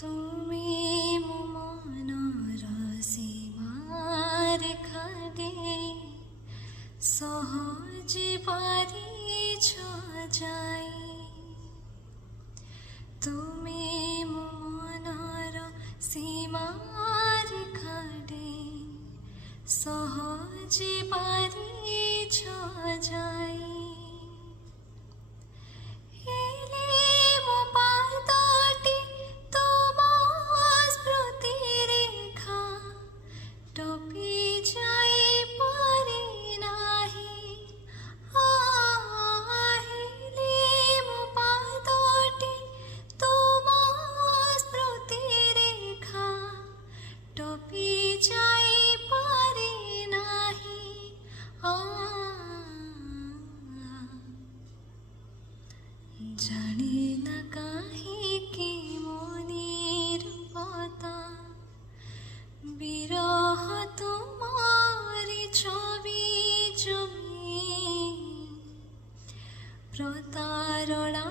তুমি মো মনৰ সীমাৰেখা দেই সহজে পাৰিছ যাই। তুমি মো মনৰ সীমাৰেখা দেই সহজে পাৰিছ যাই। জানি না কাহিকি মনির পতা বিরহ তোমার ছবি জমি প্রতারণা